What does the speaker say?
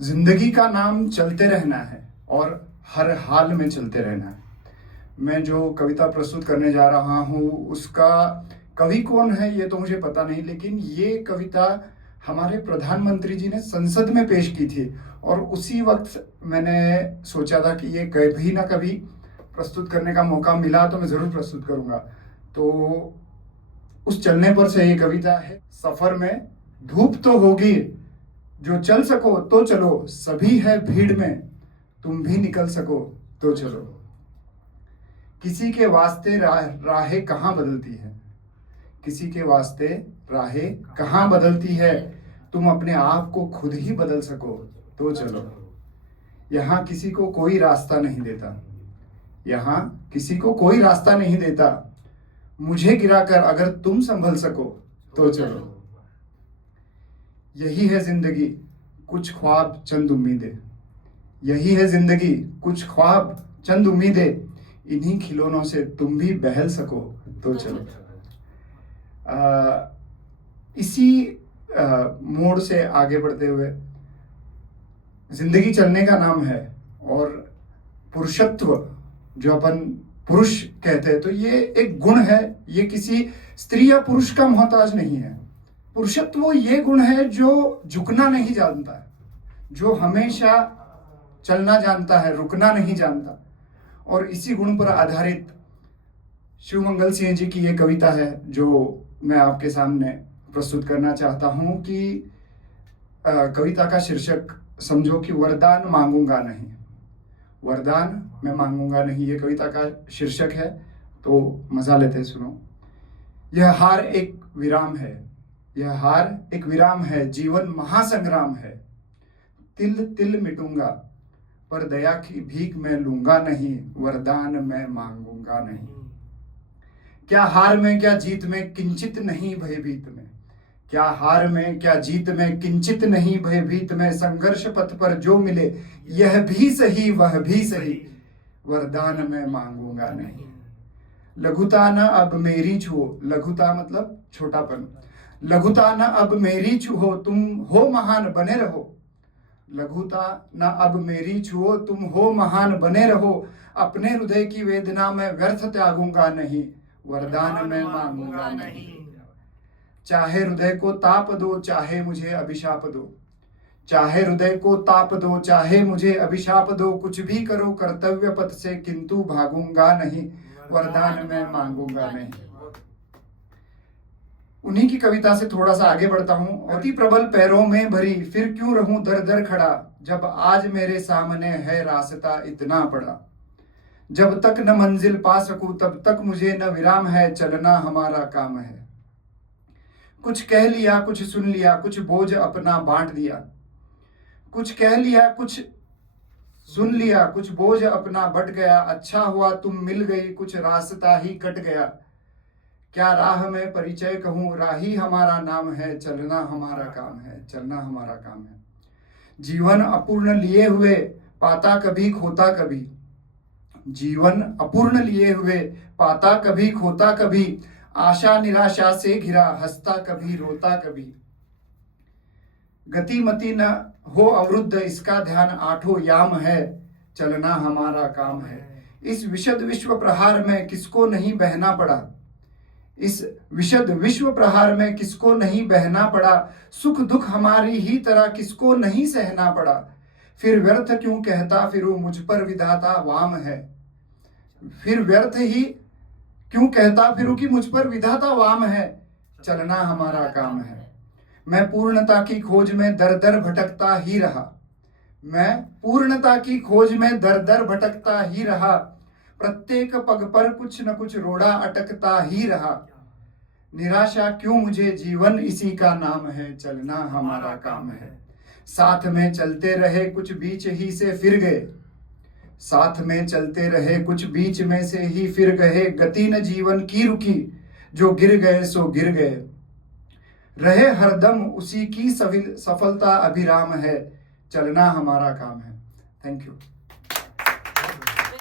जिंदगी का नाम चलते रहना है और हर हाल में चलते रहना है। मैं जो कविता प्रस्तुत करने जा रहा हूँ उसका कवि कौन है ये तो मुझे पता नहीं, लेकिन ये कविता हमारे प्रधानमंत्री जी ने संसद में पेश की थी और उसी वक्त मैंने सोचा था कि ये कभी ना कभी प्रस्तुत करने का मौका मिला तो मैं ज़रूर प्रस्तुत करूँगा। तो उस चलने पर से ये कविता है। सफ़र में धूप तो होगी, जो चल सको तो चलो, सभी है भीड़ में, तुम भी निकल सको तो चलो। किसी के वास्ते राहें कहाँ बदलती है, किसी के वास्ते राहें कहाँ बदलती है, तुम अपने आप को खुद ही बदल सको तो चलो। यहाँ किसी को कोई रास्ता नहीं देता, यहाँ किसी को कोई रास्ता नहीं देता, मुझे गिराकर अगर तुम संभल सको तो चलो। यही है जिंदगी, कुछ ख्वाब चंद उम्मीदें, यही है जिंदगी, कुछ ख्वाब चंद उम्मीदें, इन्हीं खिलौनों से तुम भी बहल सको तो चलो। इसी मोड़ से आगे बढ़ते हुए, जिंदगी चलने का नाम है और पुरुषत्व जो अपन पुरुष कहते हैं तो ये एक गुण है, ये किसी स्त्री या पुरुष का मोहताज नहीं है। पुरुषत्व ये गुण है जो झुकना नहीं जानता है, जो हमेशा चलना जानता है, रुकना नहीं जानता। और इसी गुण पर आधारित शिवमंगल सिंह जी की ये कविता है जो मैं आपके सामने प्रस्तुत करना चाहता हूँ कि कविता का शीर्षक समझो कि वरदान मांगूंगा नहीं। वरदान मैं मांगूंगा नहीं, ये कविता का शीर्षक है, तो मजा लेते सुनो। यह हार एक विराम है, यह हार एक विराम है, जीवन महासंग्राम है। तिल तिल मिटूंगा पर दया की भीख मैं लूंगा नहीं, वरदान मैं मांगूंगा नहीं। क्या हार में क्या जीत में किंचित नहीं भयभीत में, क्या हार में क्या जीत में किंचित नहीं भयभीत में, संघर्ष पथ पर जो मिले यह भी सही वह भी सही, वरदान मैं मांगूंगा नहीं। लघुता न अब मेरी छुओ, लघुता मतलब छोटापन, लघुता न अब मेरी छुओ, तुम हो महान बने रहो। लघुता न अब मेरी छुओ, तुम हो महान बने रहो, अपने हृदय की वेदना में व्यर्थ त्यागूंगा नहीं, वरदान मैं मांगूंगा नहीं। चाहे हृदय को ताप दो, चाहे मुझे अभिशाप दो, चाहे हृदय को ताप दो, चाहे मुझे अभिशाप दो, कुछ भी करो कर्तव्य पथ से, किंतु भागूंगा नहीं, वरदान मैं मांगूंगा नहीं। उन्हीं की कविता से थोड़ा सा आगे बढ़ता हूँ। अति प्रबल पैरों में भरी, फिर क्यों रहूं दर दर खड़ा, जब आज मेरे सामने है रास्ता इतना बड़ा। जब तक न मंजिल पा सकूं तब तक मुझे न विराम है, चलना हमारा काम है। कुछ कह लिया कुछ सुन लिया, कुछ बोझ अपना बांट दिया, कुछ कह लिया कुछ सुन लिया, कुछ बोझ अपना बट गया। अच्छा हुआ तुम मिल गई, कुछ रास्ता ही कट गया। क्या राह में परिचय कहूँ, राही हमारा नाम है, चलना हमारा काम है, चलना हमारा काम है। जीवन अपूर्ण लिए हुए पाता कभी खोता कभी, जीवन अपूर्ण लिए हुए पाता कभी खोता कभी, आशा निराशा से घिरा हंसता कभी रोता कभी। गतिमति न हो अवरुद्ध, इसका ध्यान आठों याम है, चलना हमारा काम है। इस विशद विश्व प्रहार में किसको नहीं बहना पड़ा, इस विशद विश्व प्रहार में किसको नहीं बहना पड़ा, सुख दुख हमारी ही तरह किसको नहीं सहना पड़ा। फिर व्यर्थ क्यों कहता फिरूं, मुझ पर विधाता वाम है, फिर व्यर्थ ही क्यों कहता फिरूं कि मुझ पर विधाता वाम है, चलना हमारा काम है। मैं पूर्णता की खोज में दर दर भटकता ही रहा, मैं पूर्णता की खोज में दर दर भटकता ही रहा, प्रत्येक पग पर कुछ न कुछ रोड़ा अटकता ही रहा। निराशा क्यों मुझे, जीवन इसी का नाम है, चलना हमारा काम है। साथ में चलते रहे कुछ बीच ही से फिर गए, साथ में चलते रहे कुछ बीच में से ही फिर गए। गति न जीवन की रुकी, जो गिर गए सो गिर गए, रहे हरदम उसी की सफलता अभिराम है, चलना हमारा काम है। Thank you.